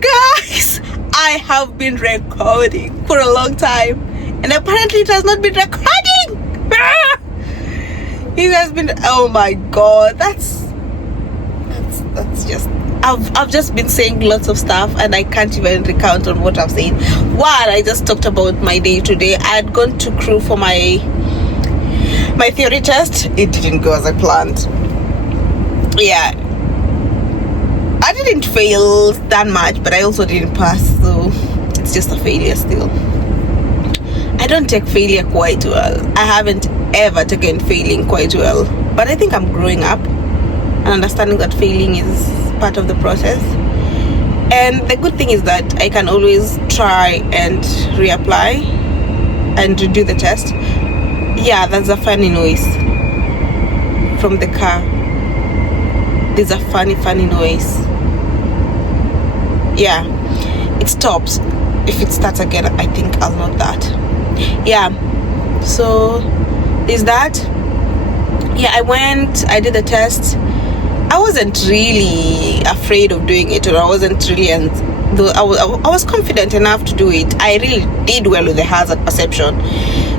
guys, I have been recording for a long time and apparently it has not been recording. It has been, oh my god, that's just, I've just been saying lots of stuff and I can't even recount on what I've said. One, I just talked about my day today. I had gone to Crew for my theory test. It didn't go as I planned. Yeah, I didn't fail that much, but I also didn't pass, so it's just a failure still. I don't take failure quite well. I haven't ever taken failing quite well, but I think I'm growing up and understanding that failing is part of the process. And the good thing is that I can always try and reapply and redo the test. Yeah, that's a funny noise from the car. There's a funny noise. Yeah, it stops. If it starts again, I think I'll note that. Yeah, so is that. Yeah, I did the test. I wasn't really afraid of doing it, or I wasn't really, and though I was confident enough to do it. I really did well with the hazard perception.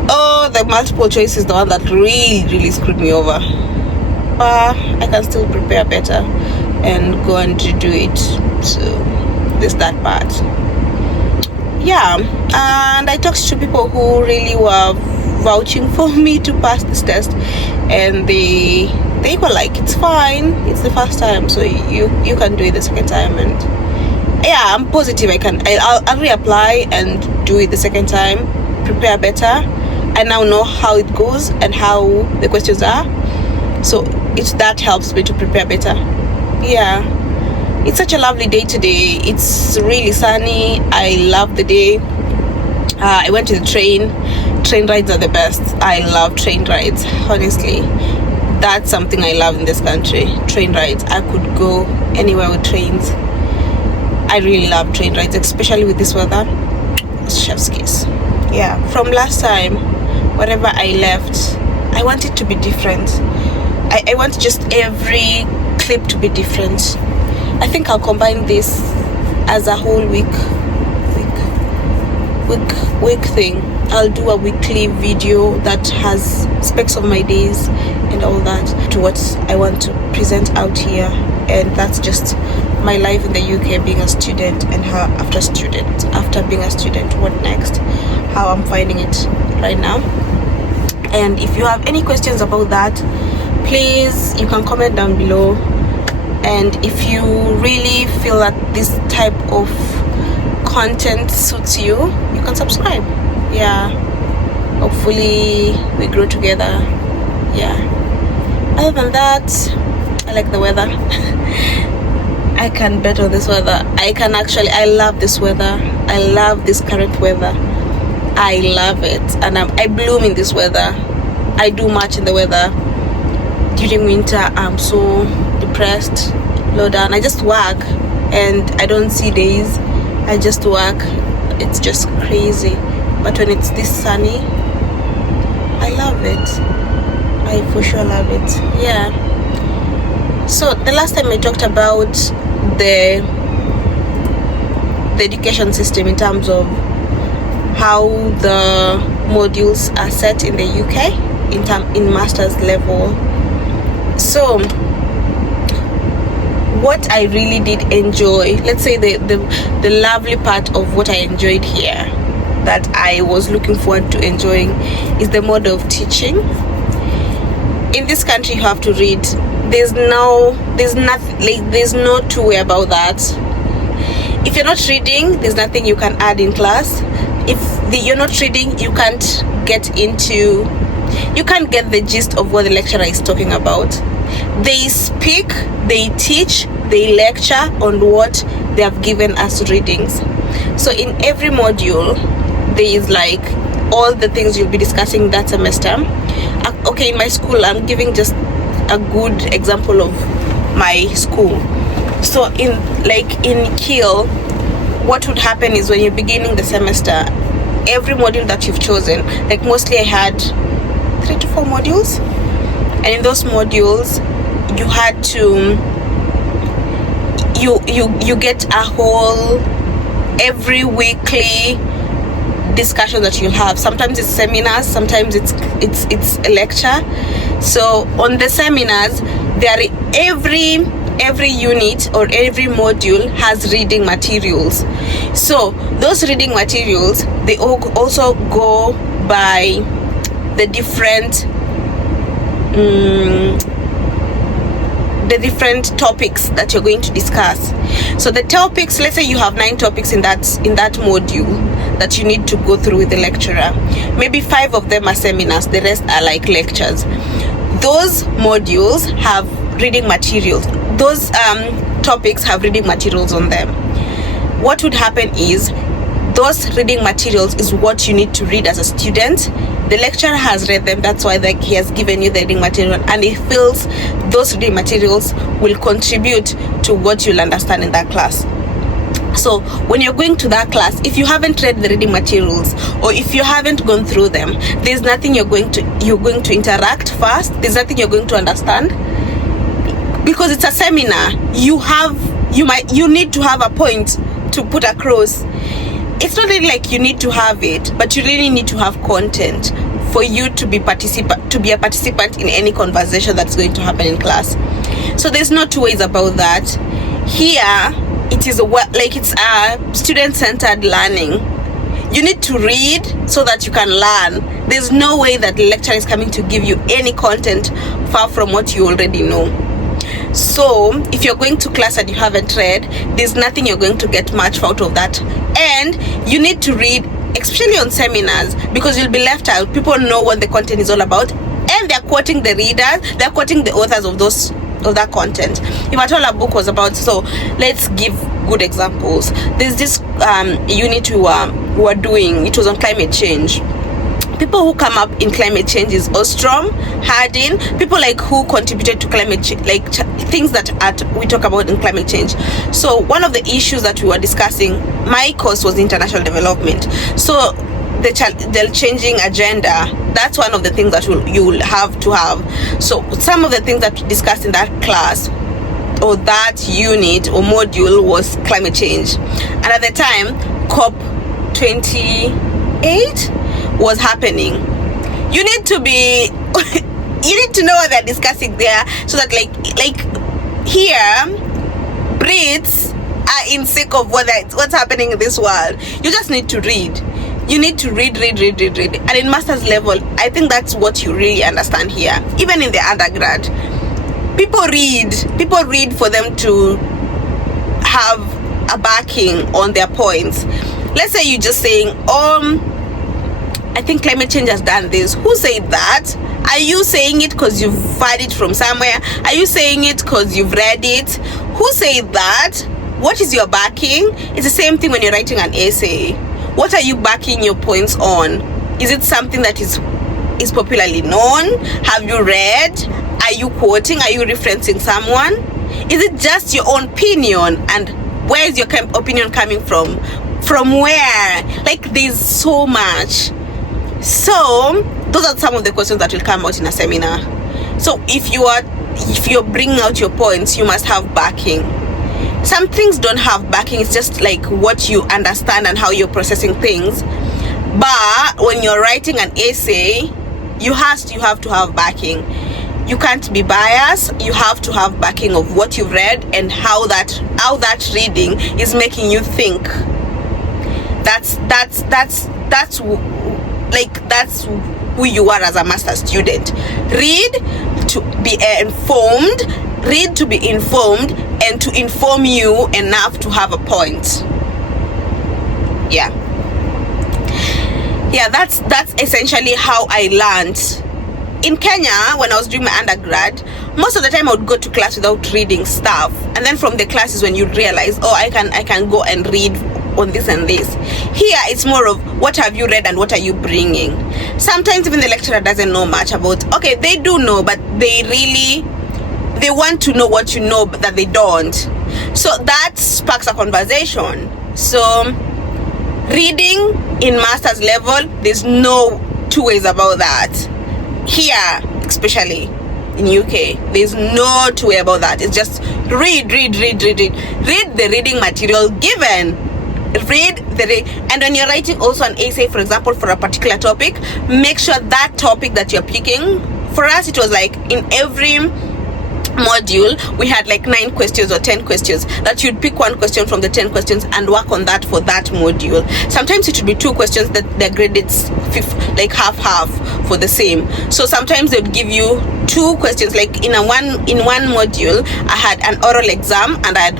Oh, the multiple choice is the one that really screwed me over. But I can still prepare better and go and do it. So there's that part. Yeah, and I talked to people who really were vouching for me to pass this test, and they were like, it's fine, it's the first time, so you can do it the second time. And yeah, I'm positive I'll reapply and do it the second time, prepare better. I now know how it goes and how the questions are, so that helps me to prepare better. Yeah, it's such a lovely day today. It's really sunny. I love the day. I went to the train rides are the best. I love train rides, honestly. That's something I love in this country, train rides. I could go anywhere with trains. I really love train rides, especially with this weather. Chef's kiss. Yeah, from last time, whatever I left, I want it to be different. I want just every clip to be different. I think I'll combine this as a whole week thing. I'll do a weekly video that has specs of my days and all that to what I want to present out here. And that's just my life in the UK, being a student, and how after being a student, what next, how I'm finding it right now. And if you have any questions about that, please, you can comment down below. And if you really feel that this type of content suits you, you can subscribe. Yeah, hopefully we grow together. Yeah, other than that, I like the weather. I can bet on this weather. I love this weather. I love this current weather. I love it, and I bloom in this weather. I do much in the weather. During winter, I'm so depressed, low down. I just work and I don't see days. I just work. It's just crazy. But when it's this sunny, I love it. I for sure love it. Yeah. So the last time I talked about the education system in terms of how the modules are set in the UK in master's level. So what I really did enjoy, let's say the lovely part of what I enjoyed here, that I was looking forward to enjoying, is the mode of teaching. In this country, you have to read. There's no two way about that. If you're not reading, there's nothing you can add in class. If you're not reading, you can't get the gist of what the lecturer is talking about. They speak, they teach, they lecture on what they have given us readings. So in every module, there is like all the things you'll be discussing that semester. Okay, in my school, I'm giving just a good example of my school. So in Kiel, what would happen is when you're beginning the semester, every module that you've chosen, like mostly I had 3 to 4 modules, and in those modules you you get a whole every weekly discussion that you'll have. Sometimes it's seminars, sometimes it's a lecture. So on the seminars, every unit or every module has reading materials. So those reading materials, they also go by the different topics that you're going to discuss. So the topics, let's say you have 9 topics in that module that you need to go through with the lecturer. Maybe 5 of them are seminars, the rest are like lectures. Those modules have reading materials. Those topics have reading materials on them. What would happen is those reading materials is what you need to read as a student. The lecturer has read them, that's why he has given you the reading material, and he feels those reading materials will contribute to what you'll understand in that class. So when you're going to that class, if you haven't read the reading materials or if you haven't gone through them, there's nothing you're going to interact first. There's nothing you're going to understand, because it's a seminar. You need to have a point to put across. It's not really like you need to have it, but you really need to have content for you to be a participant in any conversation that's going to happen in class. So there's no two ways about that. Here it is it's a student-centered learning. You need to read so that you can learn. There's no way that the lecturer is coming to give you any content far from what you already know. So if you're going to class and you haven't read, there's nothing you're going to get much out of that. And you need to read, especially on seminars, because you'll be left out. People know what the content is all about, and they're quoting the readers, they're quoting the authors of that content. If at all a book was about, so let's give good examples. There's this unit we were doing, it was on climate change. People who come up in climate change is Ostrom, Hardin, people like who contributed to climate change, like things that we talk about in climate change. So one of the issues that we were discussing, my course was international development. So the changing agenda, that's one of the things that you will have to have. So some of the things that we discussed in that class or that unit or module was climate change. And at the time, COP 28 was happening. You need to be you need to know what they're discussing there, so that like here Brits are in sick of what's happening in this world. You just need to read. You need to read. And in master's level, I think that's what you really understand here. Even in the undergrad, people read for them to have a backing on their points. Let's say you're just saying, I think climate change has done this. Who said that? Are you saying it because you've heard it from somewhere? Are you saying it because you've read it? Who said that? What is your backing? It's the same thing when you're writing an essay. What are you backing your points on? Is it something that is popularly known? Have you read? Are you quoting? Are you referencing someone? Is it just your own opinion? And where is your opinion coming from? From where? Like, there's so much. So those are some of the questions that will come out in a seminar. So if you're bringing out your points, you must have backing. Some things don't have backing. It's just like what you understand and how you're processing things. But when you're writing an essay, you have to have backing. You can't be biased. You have to have backing of what you've read and how that reading is making you think. That's who you are as a master's student. Read to be informed, and to inform you enough to have a point. Yeah, that's essentially how I learned. In Kenya, when I was doing my undergrad, most of the time I would go to class without reading stuff, and then from the classes when you realize, I can go and read on this and this. Here it's more of what have you read and what are you bringing. Sometimes even the lecturer doesn't know much about, okay, they do know, but they want to know what you know but that they don't. So that sparks a conversation. So reading in master's level, there's no two ways about that. Here especially, in UK. There's no two way about that. It's just read the reading material given. And when you're writing also an essay, for example, for a particular topic, make sure that topic that you're picking, for us it was like in every module we had like 9 questions or 10 questions, that you'd pick one question from the 10 questions and work on that for that module. Sometimes it would be 2 questions that they're graded like half for the same. So sometimes they would give you 2 questions, like in one module I had an oral exam and I had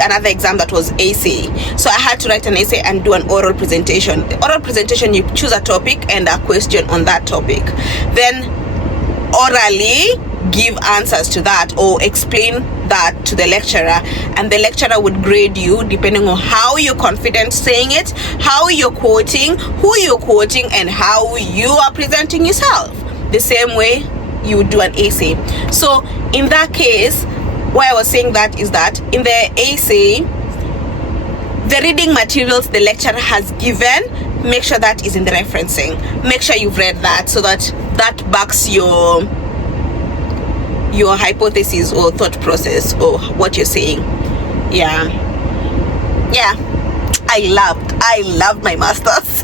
another exam that was essay. So I had to write an essay and do an oral presentation. The oral presentation, you choose a topic and a question on that topic, then orally give answers to that or explain that to the lecturer, and the lecturer would grade you depending on how you're confident saying it, how you're quoting, who you're quoting, and how you are presenting yourself. The same way you would do an essay. So in that case, why I was saying that is that in the essay, the reading materials the lecturer has given, make sure that is in the referencing. Make sure you've read that, so that backs your hypothesis or thought process or what you're saying. Yeah, I loved my master's.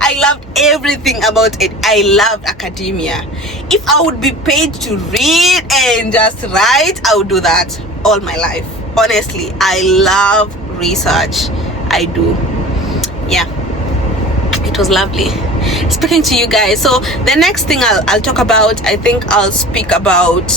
I loved everything about it. I loved academia. If I would be paid to read and just write, I would do that all my life. Honestly, I love research. I do. Yeah, it was lovely speaking to you guys. So the next thing I'll talk about, I think I'll speak about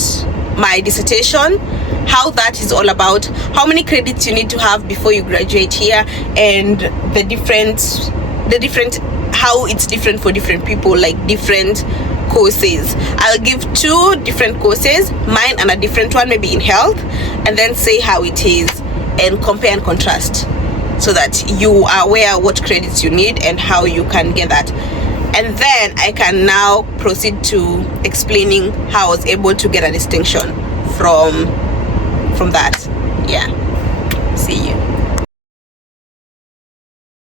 my dissertation, how that is all about, how many credits you need to have before you graduate here, and the different how it's different for different people, like different courses. I'll give 2 different courses, mine and a different one, maybe in health, and then say how it is and compare and contrast, so that you are aware what credits you need and how you can get that. And then I can now proceed to explaining how I was able to get a distinction from that. Yeah.